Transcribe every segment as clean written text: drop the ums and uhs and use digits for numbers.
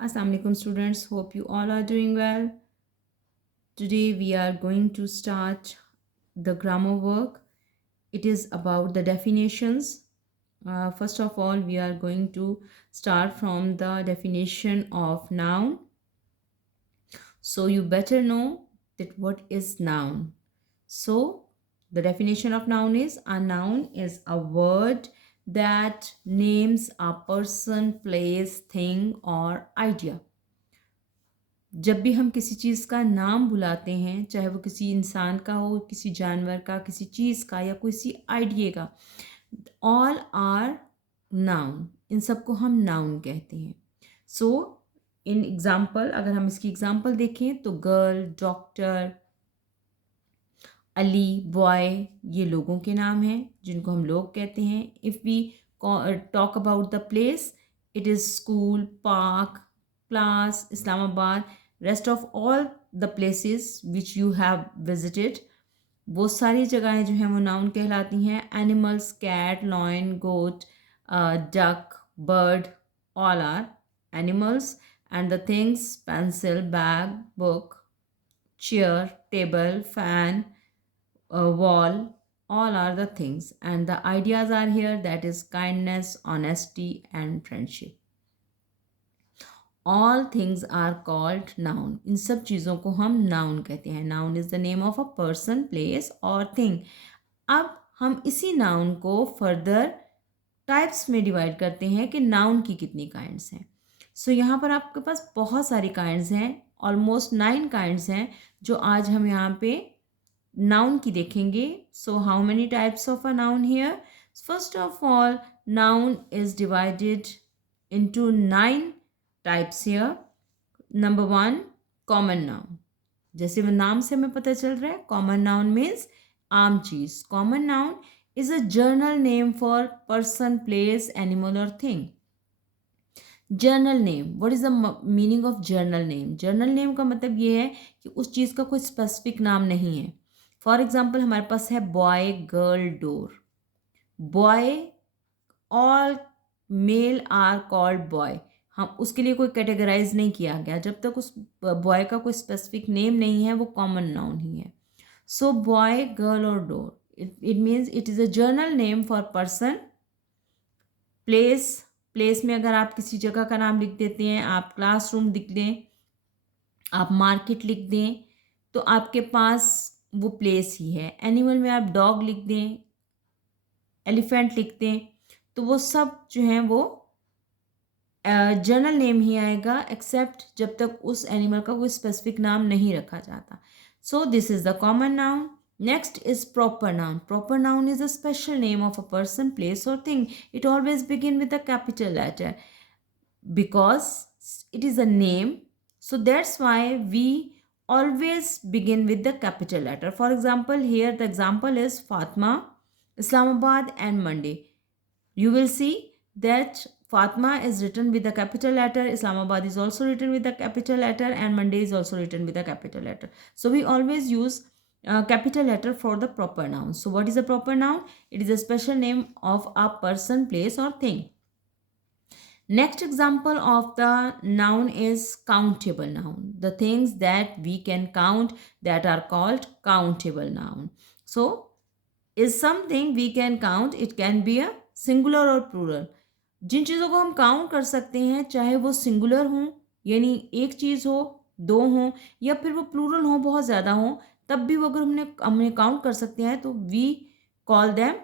Assalamu alaikum students, hope you all are doing well. Today we are going to start the grammar work. It is about the definitions. First of all, we are going to start from the definition of noun. So you better know that what is noun. So the definition of noun is a noun is a word that names a person, place, thing or idea. जब भी हम किसी चीज़ का नाम बुलाते हैं, चाहे वो किसी इंसान का हो, किसी जानवर का, किसी चीज़ का या किसी आइडिया का, ऑल आर नाउन, इन सबको हम नाउन कहते हैं. सो इन एग्जाम्पल, अगर हम इसकी एग्जाम्पल देखें तो गर्ल, डॉक्टर, अली, बॉय, ये लोगों के नाम हैं जिनको हम लोग कहते हैं. If we talk about the place, it is school, park, class, Islamabad, rest of all the places which you have visited. वो सारी जगहें जो हैं वो नाउन कहलाती हैं. Animals, cat, lion, goat, duck, bird, all are animals. And the things, pencil, bag, book, chair, table, fan, wall, all are the things. And the ideas are here, that is kindness, honesty and friendship. All things are called noun. इन सब चीज़ों को हम noun कहते हैं. Noun is the name of a person, place or thing. अब हम इसी noun को further टाइप्स में डिवाइड करते हैं कि नाउन की कितनी काइंड्स हैं. सो यहाँ पर आपके पास बहुत सारी काइंड्स हैं, ऑलमोस्ट 9 काइंड्स हैं जो आज हम यहाँ पे नाउन की देखेंगे. So how many types of a noun here? First of all, noun is divided into 9 types here. Number 1, common noun. जैसे वो नाम से हमें पता चल रहा है, कॉमन नाउन मीन्स आम चीज. Common noun is a general name for person, place, animal or thing. Journal name, what is the meaning of journal name? Journal name का मतलब ये है कि उस चीज़ का कोई स्पेसिफिक नाम नहीं है. फॉर एग्जाम्पल हमारे पास है boy, girl, door. Boy, all male are called boy. हम उसके लिए कोई कैटेगराइज नहीं किया गया. जब तक उस बॉय का कोई स्पेसिफिक नेम नहीं है वो कॉमन नाउन ही है. सो बॉय, गर्ल और door, it means it is a journal name for person. Place में अगर आप किसी जगह का नाम लिख देते हैं, आप क्लासरूम लिख दें, आप मार्केट लिख दें, तो आपके पास वो प्लेस ही है. एनिमल में आप डॉग लिख दें, एलिफेंट लिख दें, तो वो सब जो हैं वो जनरल नेम ही आएगा, एक्सेप्ट जब तक उस एनिमल का कोई स्पेसिफिक नाम नहीं रखा जाता. सो this is the common noun. Next is proper noun. Proper noun is a special name of a person, place or thing. It always begin with a capital letter because it is a name. So that's why we always begin with the capital letter. For example, here the example is Fatma, Islamabad and Monday. You will see that Fatma is written with the capital letter, Islamabad is also written with the capital letter and Monday is also written with the capital letter. So we always use capital letter for the proper noun. So what is a proper noun? It is a special name of a person, place or thing. Next example of the noun is countable noun. The things that we can count, that are called countable noun. So is something we can count, it can be a singular or plural. जिन चीज़ों को हम count कर सकते हैं, चाहे वो singular हों यानी एक चीज़ हो, दो हों, या फिर वो प्लूरल हो, बहुत ज़्यादा हों, तब भी वो अगर हमने काउंट कर सकते हैं तो we call them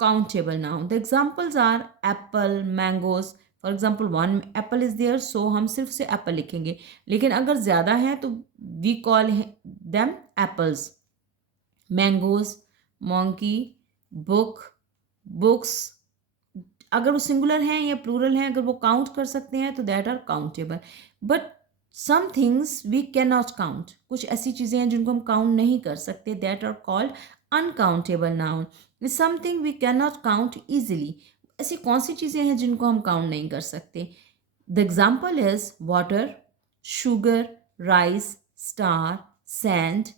countable noun. The examples are apple, mangoes. For example 1 apple is there, so हम सिर्फ से एप्पल लिखेंगे. लेकिन अगर ज़्यादा है तो we call them apples. Mangoes, monkey, book, books. अगर वो सिंगुलर हैं या प्लूरल हैं, अगर वो काउंट कर सकते हैं तो that are countable. But some things we can not count. कुछ ऐसी चीज़ें हैं जिनको हम काउंट नहीं कर सकते, that are called uncountable noun. Something we can not count easily. ऐसी कौन सी चीज़ें हैं जिनको हम काउंट नहीं कर सकते? The example is water, sugar, rice, star, sand.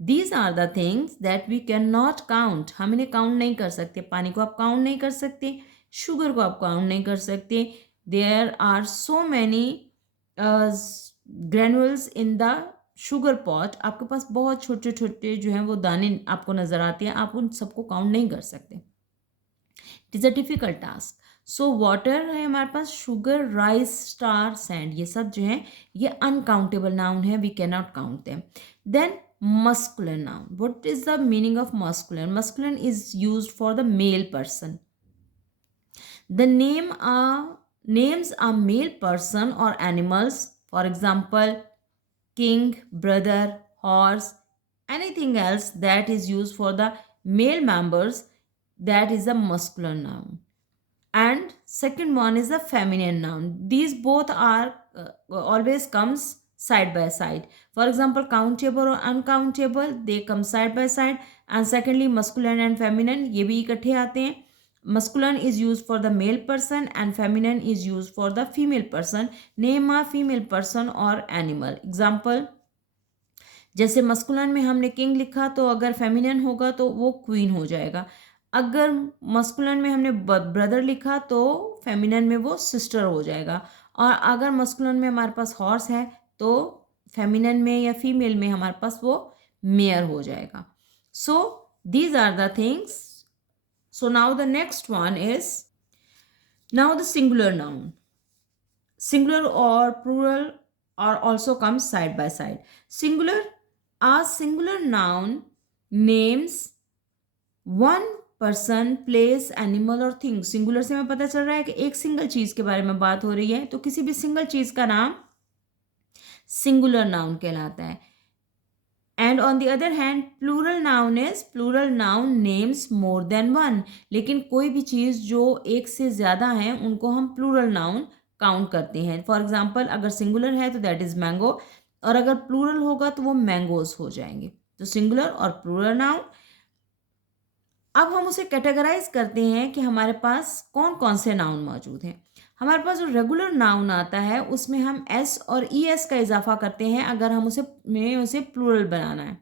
These are the things that we can not count. हम इन्हें काउंट नहीं कर सकते. पानी को आप काउंट नहीं कर सकते, शुगर को आप काउंट नहीं कर सकते. There are so many granules in the sugar pot, आपके पास बहुत छोटे छोटे जो हैं वो दाने आपको नज़र आते हैं, आप उन सबको काउंट नहीं कर सकते। It is a difficult task. So water है हमारे पास, शुगर, राइस, स्टार, सैंड, ये सब जो है ये अनकाउंटेबल नाउन है, we can not count them. Then muscular noun, what is the meaning of muscular? Muscular is used for the male person. The names are male person or animals. For example, king, brother, horse, anything else that is used for the male members, that is a muscular noun. And second one is a feminine noun. These both are always comes side by side. For example, countable or uncountable, they come side by side. And secondly, masculine and feminine, ये भी इकट्ठे आते हैं. Masculine is used for the male person and feminine is used for the female person. Name a female person or animal. Example, जैसे masculine में हमने king लिखा तो अगर फेमिनिन होगा तो वो क्वीन हो जाएगा। अगर मस्कुलिन में हमने ब्रदर लिखा तो फेमिनिन में वो सिस्टर हो जाएगा। और अगर मस्कुलिन में हमारे पास हॉर्स है तो फेमिनिन में या फीमेल में हमारे पास वो मेयर हो जाएगा। So these are the things. So now the next one is now the singular noun. Singular or plural are also come side by side. Singular, a singular noun names one person, place, animal और thing. Singular से हमें पता चल रहा है कि एक single चीज के बारे में बात हो रही है, तो किसी भी सिंगल चीज का नाम सिंगुलर नाउन कहलाता है। And on the other hand plural noun is, plural noun names more than one. लेकिन कोई भी चीज़ जो एक से ज़्यादा है उनको हम प्लूरल नाउन काउंट करते हैं। फॉर एग्जाम्पल, अगर सिंगुलर है तो दैट इज़ मैंगो, और अगर प्लूरल होगा तो वो मैंगोज हो जाएंगे। तो सिंगुलर और प्लूरल नाउन। अब हम उसे कैटेगराइज करते हैं कि हमारे पास कौन कौन से नाउन मौजूद हैं। हमारे पास जो रेगुलर नाउन आता है उसमें हम एस और ई एस का इजाफा करते हैं अगर हम उसे प्लूरल बनाना है।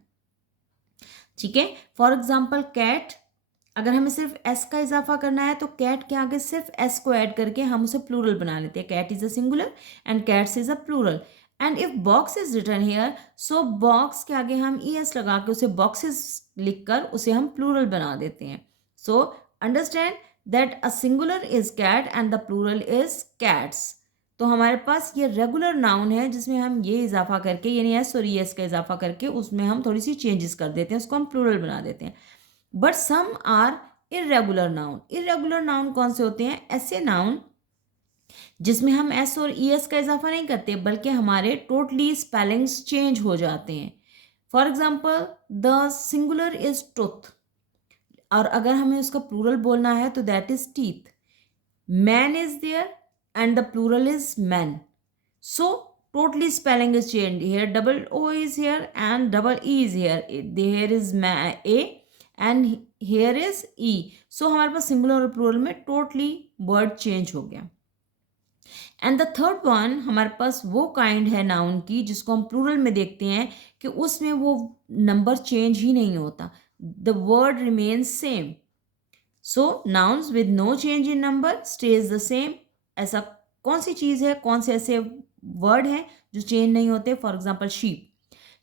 ठीक है, फॉर एग्जाम्पल कैट, अगर हमें सिर्फ एस का इजाफा करना है तो कैट के आगे सिर्फ एस को ऐड करके हम उसे प्लूरल बना लेते हैं। Cat is a singular and cats is a plural. And if box is written here, so box के आगे हम ई एस लगा के उसे बॉक्सेस लिखकर उसे हम प्लूरल बना देते हैं। So understand that a singular is cat and the plural is cats. तो हमारे पास ये रेगुलर नाउन है जिसमें हम ये इजाफा करके, यानी एस और ई एस का इजाफा करके उसमें हम थोड़ी सी चेंजेस कर देते हैं, उसको हम प्लूरल बना देते हैं। But some are irregular noun. Irregular noun कौन से होते हैं? ऐसे नाउन जिसमें हम एस और ई एस का इजाफा नहीं करते बल्कि हमारे टोटली स्पेलिंग्स चेंज हो जाते हैं। For example, the singular is tooth, और अगर हमें उसका प्लूरल बोलना है तो that is teeth. Man is there and the plural is men, so totally spelling is changed. Here double o is here and double e is here. Here is a and here is e. So हमारे पास singular और plural में totally word change हो गया। And the third one, हमारे पास वो kind है noun की जिसको हम प्लूरल में देखते हैं कि उसमें वो नंबर चेंज ही नहीं होता, the word remains same. So nouns with no change in number stay the same. ऐसा कौन सी चीज़ है, कौन से ऐसे वर्ड हैं जो चेंज नहीं होते? For example sheep.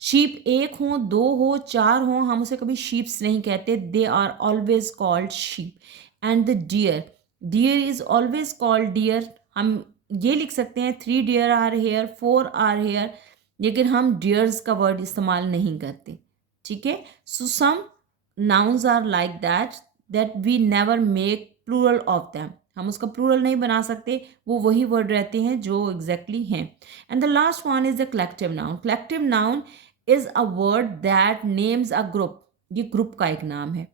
शीप एक हो, दो हो, चार हो, हम उसे कभी शीप्स नहीं कहते, they are always called sheep. And the deer, deer is always called deer. हम ये लिख सकते हैं 3 deer are here, 4 are here, लेकिन हम डियर्स का वर्ड इस्तेमाल नहीं करते। ठीक है, so some nouns are like that we never make plural of them. हम उसका प्लूरल नहीं बना सकते, वो वही वर्ड रहते हैं जो एग्जैक्टली हैं। And the last one is the collective noun. Collective noun is a word that names a group. ये ग्रुप का एक नाम है,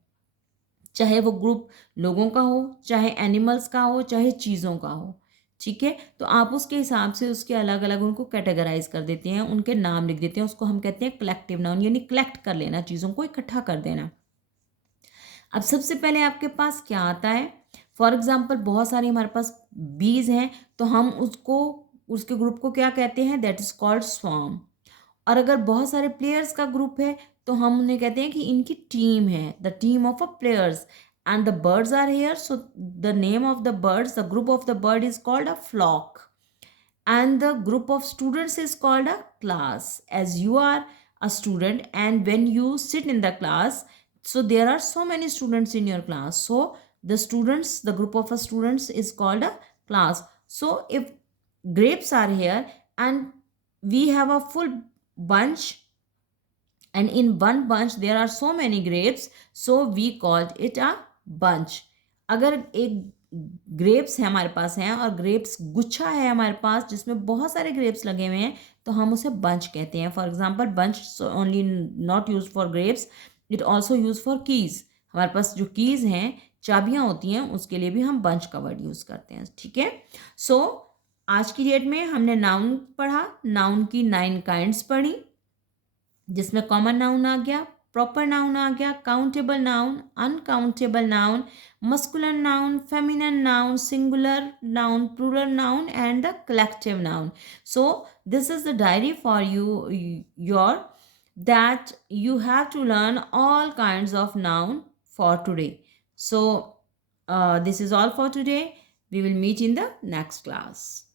चाहे वो ग्रुप लोगों का हो, चाहे एनिमल्स का हो, चाहे चीज़ों का हो। ठीक है, तो आप उसके हिसाब से उसके अलग अलग उनको कैटेगराइज कर देते हैं, उनके नाम लिख देते हैं, उसको हम कहते हैं कलेक्टिव नाउन, यानी कलेक्ट कर लेना, चीज़ों को इकट्ठा कर देना। अब सबसे पहले आपके पास क्या आता है? फॉर एग्जाम्पल, बहुत सारे हमारे पास बीज हैं तो हम उसके ग्रुप को क्या कहते हैं? That is called swarm. और अगर बहुत सारे प्लेयर्स का ग्रुप है तो हम उन्हें कहते हैं कि इनकी टीम है, the team of a players. And the birds are here, so the name of the birds, the group of the bird is called a flock. and the group of students is called a class. As you are a student, and when you sit in the class, so there are so many students in your class, so the group of students is called a class. So if grapes are here and we have a full bunch, and in one bunch there are so many grapes, so we called it a bunch. अगर एक grapes है हमारे पास हैं और grapes गुच्छा है हमारे पास जिसमें बहुत सारे ग्रेप्स लगे हुए हैं, तो हम उसे बंच कहते हैं. For example bunch only not use for grapes, it also use for keys. हमारे पास जो कीज हैं, चाबियां होती हैं, उसके लिए भी हम बंच का वर्ड यूज करते हैं. ठीक है. सो आज की डेट में हमने नाउन पढ़ा, नाउन की 9 काइंड्स पढ़ी, जिसमें कॉमन नाउन आ गया, प्रॉपर नाउन आ गया, countable noun, uncountable noun, muscular noun, feminine noun, singular noun, plural noun and the collective noun. So this is the diary for your that you have to learn all kinds of noun for today. So this is all for today. We will meet in the next class.